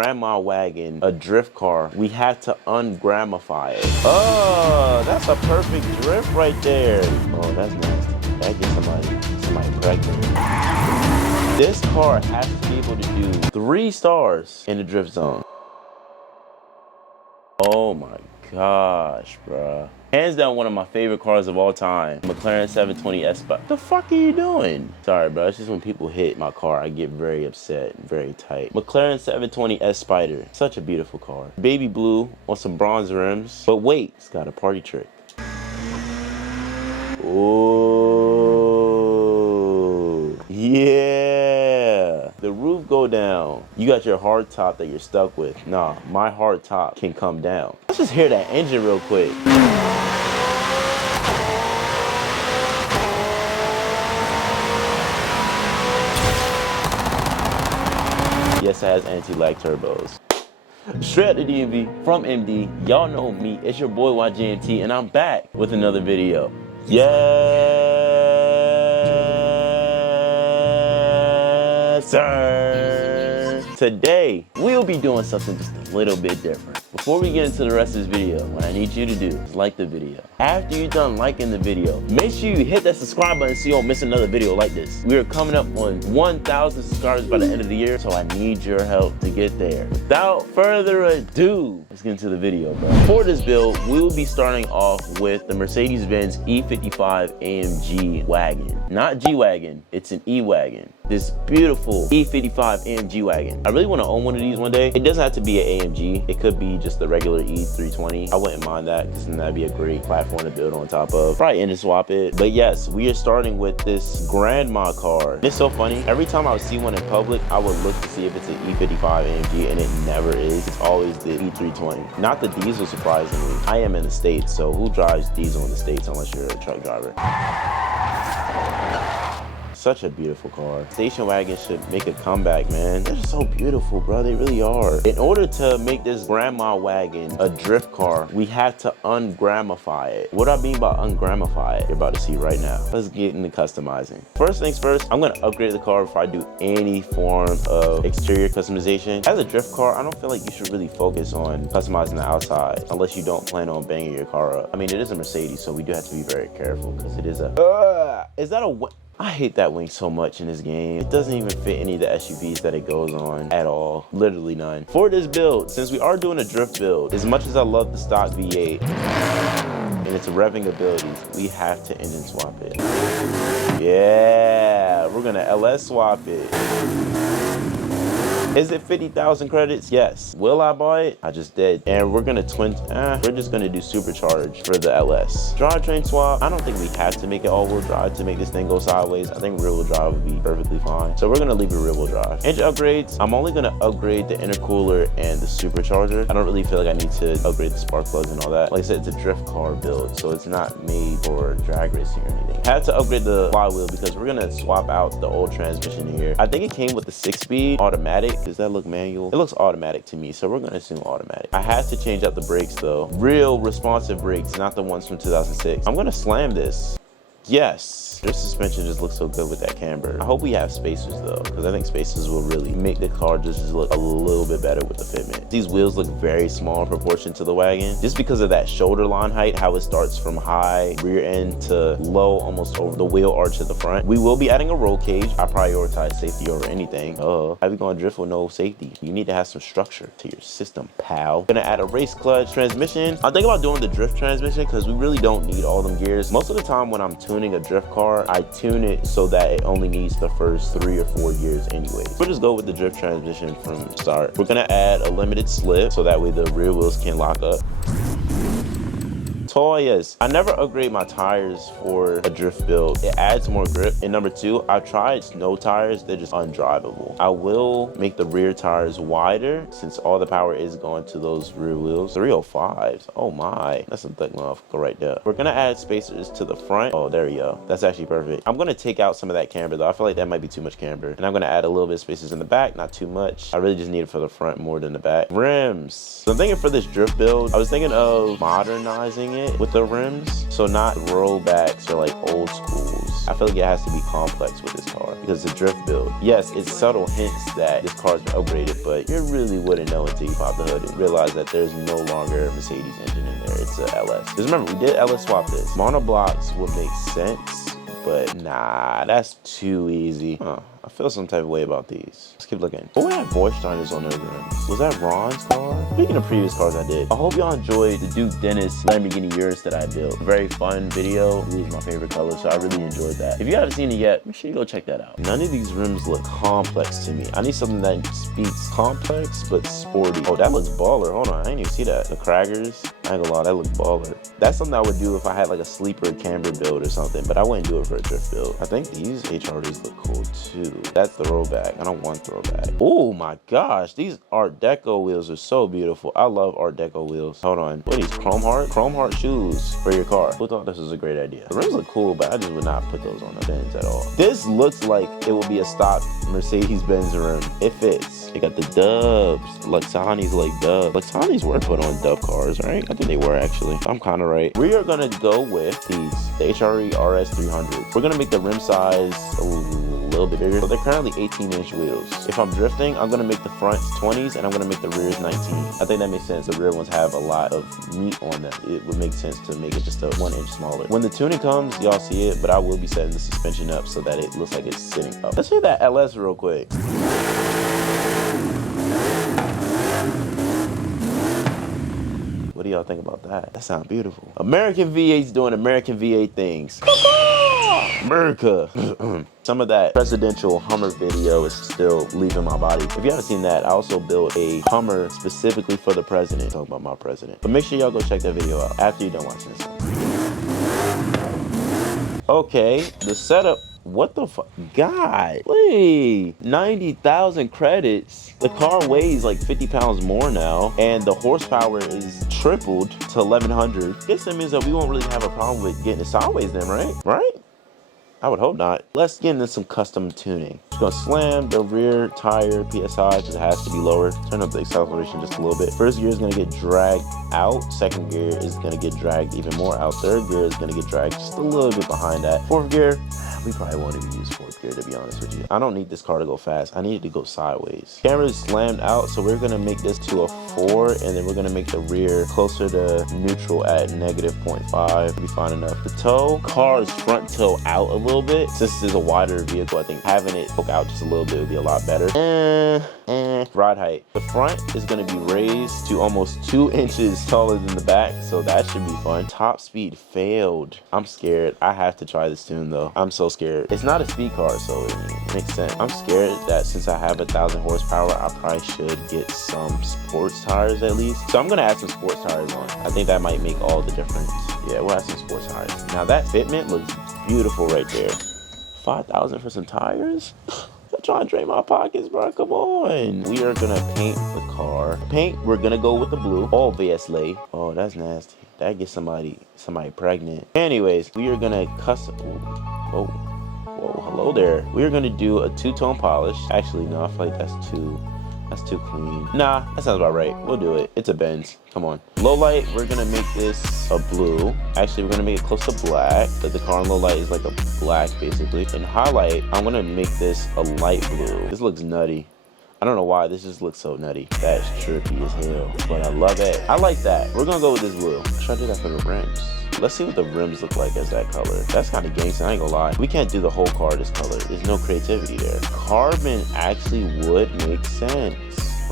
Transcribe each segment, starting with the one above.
grandma wagon a drift car, we had to ungramify it. Oh, that's a perfect drift right there. Oh, that's nasty. That gets somebody pregnant. This car has to be able to do 3 stars in the drift zone. Oh my gosh, bruh. Hands down one of my favorite cars of all time. McLaren 720 S Spider. The fuck are you doing? Sorry, bro. It's just when people hit my car, I get very upset and very tight. McLaren 720 S Spider. Such a beautiful car. Baby blue on some bronze rims. But wait, it's got a party trick. Oh, yeah. The roof go down. You got your hard top that you're stuck with. Nah, my hard top can come down. Let's just hear that engine real quick. Yes, it has anti-lag turbos. Straight out the DMV from MD. Y'all know me. It's your boy YJMT, and I'm back with another video. Yes, sir. Today, we'll be doing something just a little bit different. Before we get into the rest of this video, what I need you to do is like the video. After you're done liking the video, make sure you hit that subscribe button so you don't miss another video like this. We are coming up on 1,000 subscribers by the end of the year, so I need your help to get there. Without further ado, let's get into the video, bro. For this build, we will be starting off with the Mercedes-Benz E55 AMG wagon. Not G-Wagon, it's an E-Wagon. This beautiful E55 AMG wagon. I really want to own one of these one day. It doesn't have to be an AMG. It could be just the regular E320. I wouldn't mind that because then that'd be a great platform to build on top of. Probably engine swap it. But yes, we are starting with this grandma car. It's so funny. Every time I would see one in public, I would look to see if it's an E55 AMG, and it never is. It's always the E320. Not the diesel, surprisingly. I am in the States, so who drives diesel in the States unless you're a truck driver? Such a beautiful car. Station wagons should make a comeback, man. They're so beautiful, bro. They really are. In order to make this grandma wagon a drift car, we had to ungramify it. What do I mean by ungramify it? You're about to see right now. Let's get into customizing. First things first, I'm gonna upgrade the car before I do any form of exterior customization. As a drift car, I don't feel like you should really focus on customizing the outside unless you don't plan on banging your car up. I mean, it is a Mercedes, so we do have to be very careful because it is a... is that a... I hate that wing so much in this game. It doesn't even fit any of the SUVs that it goes on at all. Literally none. For this build, since we are doing a drift build, as much as I love the stock V8 and its revving abilities, we have to engine swap it. Yeah, we're gonna LS swap it. Is it 50,000 credits? Yes. Will I buy it? I just did. And we're gonna we're just gonna do supercharge for the LS. Drivetrain swap, I don't think we have to make it all-wheel drive to make this thing go sideways. I think rear-wheel drive would be perfectly fine. So we're gonna leave it rear-wheel drive. Engine upgrades, I'm only gonna upgrade the intercooler and the supercharger. I don't really feel like I need to upgrade the spark plugs and all that. Like I said, it's a drift car build, so it's not made for drag racing or anything. Had to upgrade the flywheel because we're gonna swap out the old transmission here. I think it came with the 6-speed automatic. Does that look manual? It looks automatic to me, so we're gonna assume automatic. I had to change out the brakes though. Real responsive brakes, not the ones from 2006. I'm gonna slam this. Yes. This suspension just looks so good with that camber. I hope we have spacers though, because I think spacers will really make the car just look a little bit better with the fitment. These wheels look very small in proportion to the wagon, just because of that shoulder line height, how it starts from high rear end to low, almost over the wheel arch at the front. We will be adding a roll cage. I prioritize safety over anything. How you gonna drift with no safety? You need to have some structure to your system, pal. Gonna add a race clutch. Transmission, I'm thinking about doing the drift transmission because we really don't need all them gears. Most of the time when I'm tuning a drift car, I tune it so that it only needs the first 3 or 4 gears anyways. We'll just go with the drift transmission from start. We're gonna add a limited slip so that way the rear wheels can lock up. Toyas. I never upgrade my tires for a drift build. It adds more grip. And number 2, I've tried snow tires. They're just undrivable. I will make the rear tires wider since all the power is going to those rear wheels. 305s. Oh my. That's some thick motherfucker right there. We're gonna add spacers to the front. Oh, there we go. That's actually perfect. I'm gonna take out some of that camber though. I feel like that might be too much camber. And I'm gonna add a little bit of spacers in the back, not too much. I really just need it for the front more than the back. Rims. So I'm thinking for this drift build, I was thinking of modernizing it. it with the rims. So not rollbacks or like old schools. I feel like it has to be complex with this car because it's a drift build. Yes, it's subtle hints that this car's been upgraded, but you really wouldn't know until you pop the hood and realize that there's no longer a Mercedes engine in there. It's a LS. Because remember, we did LS swap this. Monoblocks would make sense, but nah, that's too easy. I feel some type of way about these. Let's keep looking. Oh, we had Boysteiners on their rims. Was that Ron's car? Speaking of previous cars I did, I hope y'all enjoyed the Duke Dennis Lamborghini Urus that I built. Very fun video. Blue is my favorite color, so I really enjoyed that. If you haven't seen it yet, make sure you go check that out. None of these rims look complex to me. I need something that speaks complex, but sporty. Oh, that looks baller. Hold on, I didn't even see that. The Craggers, I ain't gonna lie, that looks baller. That's something I would do if I had like a sleeper camber build or something, but I wouldn't do it for a drift build. I think these HRDs look cool too. That's throwback. I don't want throwback. Oh my gosh, these Art Deco wheels are so beautiful. I love Art Deco wheels. Hold on. What are these? Chrome Heart? Chrome Heart shoes for your car. Who thought this was a great idea? The rims look cool, but I just would not put those on the Benz at all. This looks like it will be a stock Mercedes-Benz rim. It fits. They got the dubs. Lexani's like dub. Lexani's were put on dub cars, right? I think they were actually. I'm kind of right. We are gonna go with these, the HRE RS 300. We're gonna make the rim size a little bit bigger. So they're currently 18-inch wheels. If I'm drifting, I'm gonna make the fronts 20s and I'm gonna make the rears 19. I think that makes sense. The rear ones have a lot of meat on them. It would make sense to make it just a 1 inch smaller. When the tuning comes, y'all see it, but I will be setting the suspension up so that it looks like it's sitting up. Let's hear that LS real quick. What do y'all think about that? That sounds beautiful. American V8's doing American V8 things. America. Some of that presidential Hummer video is still leaving my body. If you haven't seen that, I also built a Hummer specifically for the president. Talk about my president. But make sure y'all go check that video out after you're done watching this one. Okay, the setup. What the fuck? Golly, 90,000 credits. The car weighs like 50 pounds more now, and the horsepower is tripled to 1100. Guess that means that we won't really have a problem with getting it sideways then, right? Right? I would hope not. Let's get into some custom tuning. Just gonna slam the rear tire PSI because it has to be lower. Turn up the acceleration just a little bit. First gear is gonna get dragged out. Second gear is gonna get dragged even more out. Third gear is gonna get dragged just a little bit behind that. Fourth gear, we probably won't even use fourth gear, to be honest with you. I don't need this car to go fast. I need it to go sideways. Camera is slammed out, so we're gonna make this to a 4, and then we're gonna make the rear closer to neutral at -0.5. Be fine enough. The toe, car's front toe out a little bit. Since this is a wider vehicle, I think having it poke out just a little bit would be a lot better. Ride height. The front is gonna be raised to almost 2 inches taller than the back, so that should be fun. Top speed failed. I'm scared. I have to try this tune though. I'm so scared. It's not a speed car, so it makes sense. I'm scared that since I have 1,000 horsepower, I probably should get some sports tires at least. So I'm gonna add some sports tires on. I think that might make all the difference. Yeah, we'll add some sports tires. Now that fitment looks beautiful right there. 5,000 for some tires? I'm trying to drain my pockets, bro. Come on. We are gonna paint the car. Paint, we're gonna go with the blue. All VSLA. Oh, that's nasty. That gets somebody pregnant. Anyways, we are gonna custom. Whoa, hello there. We are gonna do a 2-tone polish. Actually, no, I feel like that's too clean. Nah, that sounds about right. We'll do it. It's a Benz. Come on. Low light, we're gonna make this a blue. Actually, we're gonna make it close to black. But the car in low light is like a black, basically. In highlight, I'm gonna make this a light blue. This looks nutty. I don't know why, this just looks so nutty. That's trippy as hell, but I love it. I like that. We're gonna go with this blue. Should I do that for the rims? Let's see what the rims look like as that color. That's kind of gangsta, I ain't gonna lie. We can't do the whole car this color. There's no creativity there. Carbon actually would make sense.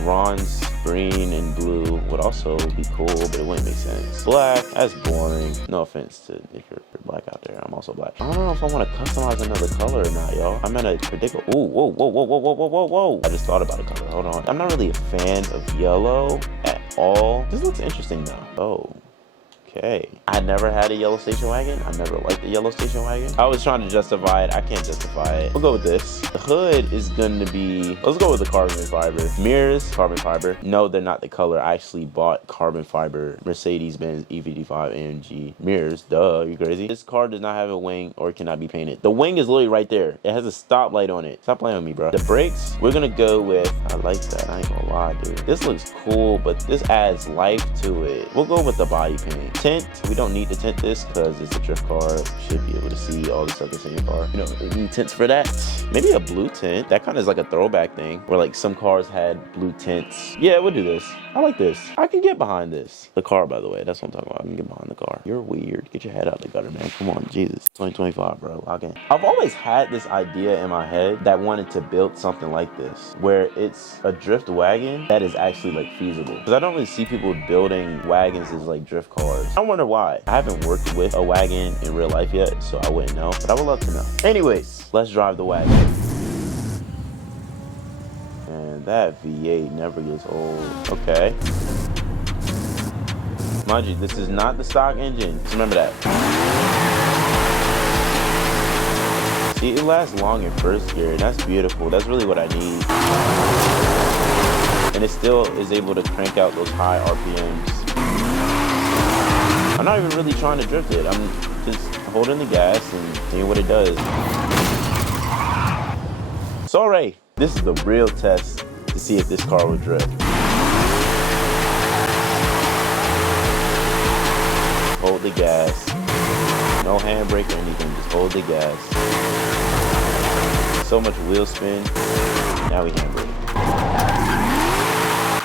Ron's green and blue would also be cool, but it wouldn't make sense. Black, that's boring. No offense to if you're black out there. I'm also black. I don't know if I want to customize another color or not, y'all. I'm in a predicament. Ooh, whoa. I just thought about a color. Hold on. I'm not really a fan of yellow at all. This looks interesting though. Oh. Okay. I never had a yellow station wagon. I never liked the yellow station wagon. I was trying to justify it. I can't justify it. We'll go with this. The hood is going to be, let's go with the carbon fiber. Mirrors, carbon fiber. No, they're not the color. I actually bought carbon fiber Mercedes-Benz E55 AMG mirrors. Duh, you crazy? This car does not have a wing or cannot be painted. The wing is literally right there. It has a stoplight on it. Stop playing with me, bro. The brakes, we're going to go with, I like that. I ain't gonna lie, dude. This looks cool, but this adds life to it. We'll go with the body paint. tint. We don't need to tint this because it's a drift car. You should be able to see all the stuff that's in your car. You know, they need tints for that. Maybe a blue tint. That kind of is like a throwback thing where like some cars had blue tints. Yeah, we'll do this. I like this. I can get behind this. The car, by the way, that's what I'm talking about. I can get behind the car. You're weird. Get your head out the gutter, man. Come on, Jesus. 2025, bro. Lock in. I've always had this idea in my head that wanted to build something like this, where it's a drift wagon that is actually like feasible. Because I don't really see people building wagons as like drift cars. I wonder why. I haven't worked with a wagon in real life yet, so I wouldn't know, but I would love to know. Anyways, let's drive the wagon. And that V8 never gets old. Okay. Mind you, this is not the stock engine. Just remember that. See, it lasts long in first gear, and that's beautiful. That's really what I need. And it still is able to crank out those high RPMs. I'm not even really trying to drift it. I'm just holding the gas and seeing what it does. So, Ray, this is the real test to see if this car will drift. Hold the gas. No handbrake or anything, just hold the gas. So much wheel spin. Now we handbrake.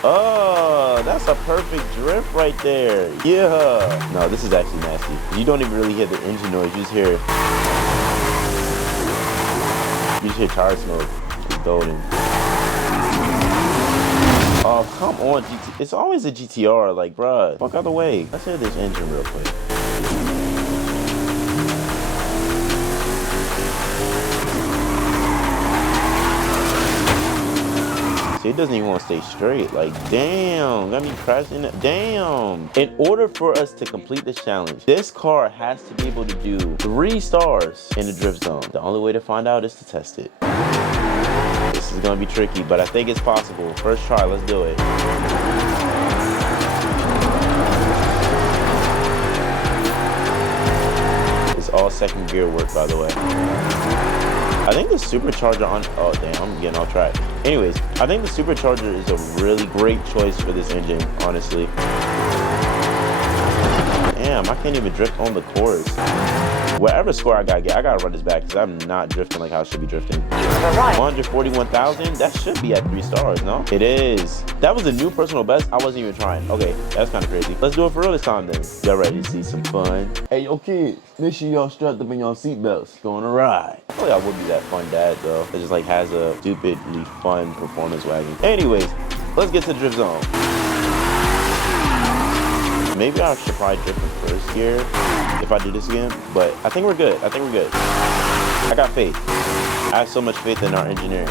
Oh, that's a perfect drift right there. Yeah. No, this is actually nasty. You don't even really hear the engine noise. You just hear tire smoke. It's golden. Oh, come on, it's always a GTR. Like, bruh, fuck out the way. Let's hear this engine real quick. See, it doesn't even want to stay straight. Like, damn, got me crashing it. Damn. In order for us to complete this challenge, this car has to be able to do 3 stars in the drift zone. The only way to find out is to test it. This is gonna be tricky, but I think it's possible. First try, let's do it. It's all second gear work, by the way. I think the supercharger on, oh damn, I'm getting off track. Anyways, I think the supercharger is a really great choice for this engine, honestly. Damn, I can't even drift on the course. Whatever score I gotta get, I gotta run this back because I'm not drifting like how I should be drifting. 141,000, that should be at 3 stars, no? It is. That was a new personal best. I wasn't even trying. Okay, that's kind of crazy. Let's do it for real this time then. Y'all ready to see some fun? Hey, yo kids, make sure y'all strapped up in y'all seatbelts. Going to ride. I feel like I would be that fun dad though. It just like has a stupidly fun performance wagon. Anyways, let's get to the drift zone. Maybe I should probably drift in first gear if I do this again, but I think we're good. I think we're good. I got faith. I have so much faith in our engineering.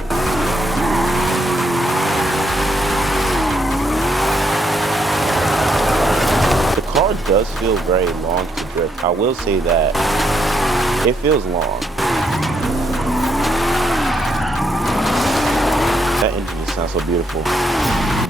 The car does feel very long to drift. I will say that. It feels long. That engine just sounds so beautiful.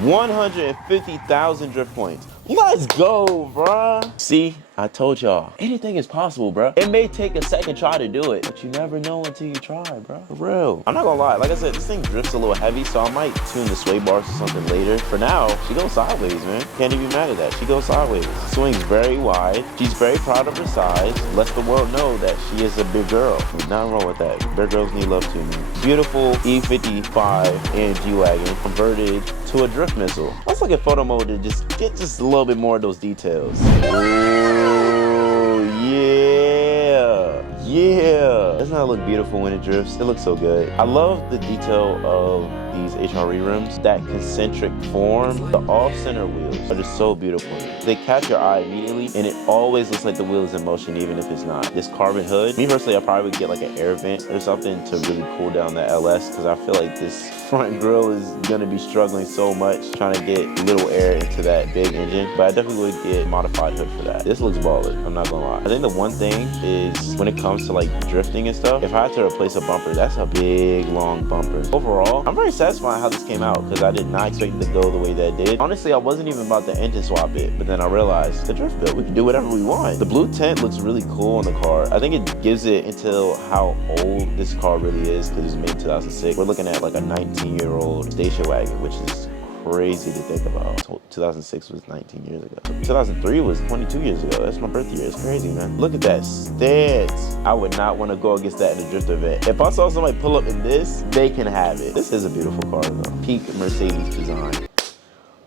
150,000 drift points. Let's go, bruh. See, I told y'all, anything is possible, bruh. It may take a second try to do it, but you never know until you try, bruh. For real. I'm not gonna lie, like I said, this thing drifts a little heavy, so I might tune the sway bars or something later. For now, she goes sideways, man. Can't even be mad at that. She goes sideways. Swings very wide. She's very proud of her size. Lets the world know that she is a big girl. There's nothing wrong with that. Big girls need love too, man. Beautiful E55 AMG wagon converted to a drift missile. Let's look at photo mode to just get just a little bit more of those details. Oh, yeah. Yeah. Doesn't that look beautiful when it drifts? It looks so good. I love the detail of these HRE rims. That concentric form, the off-center wheels are just so beautiful. They catch your eye immediately, and it always looks like the wheel is in motion, even if it's not. This carbon hood, me personally, I probably would get like an air vent or something to really cool down the LS, because I feel like this front grille is gonna be struggling so much trying to get little air into that big engine, but I definitely would get a modified hood for that. This looks baller, I'm not gonna lie. I think the one thing is when it comes to like drifting and stuff, if I had to replace a bumper, that's a big, long bumper. Overall, I'm very satisfied how this came out because I did not expect it to go the way that it did. Honestly, I wasn't even about to engine swap it, but then I realized the drift build, we can do whatever we want. The blue tint looks really cool on the car. I think it gives it into how old this car really is because it was made in 2006. We're looking at like a 19-year-old station wagon, which is crazy to think about. 2006 was 19 years ago. 2003 was 22 years ago. That's my birth year. It's crazy, man. Look at that stance. I would not want to go against that in a drift event. If I saw somebody pull up in this, they can have it. This is a beautiful car though. Peak Mercedes design.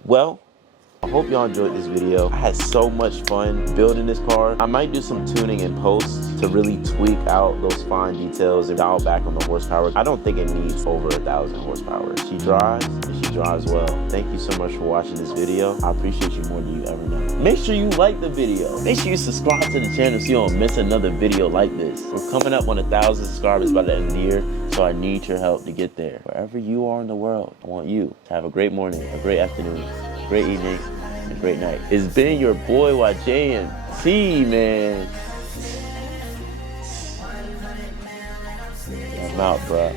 Well, I hope y'all enjoyed this video. I had so much fun building this car. I might do some tuning in post to really tweak out those fine details and dial back on the horsepower. I don't think it needs over 1,000 horsepower. She drives, and she drives well. Thank you so much for watching this video. I appreciate you more than you ever know. Make sure you like the video. Make sure you subscribe to the channel so you don't miss another video like this. We're coming up on 1,000 subscribers by the end of the year, so I need your help to get there. Wherever you are in the world, I want you to have a great morning, a great afternoon, a great evening, and a great night. It's been your boy YJMT, man. I'm out, bro.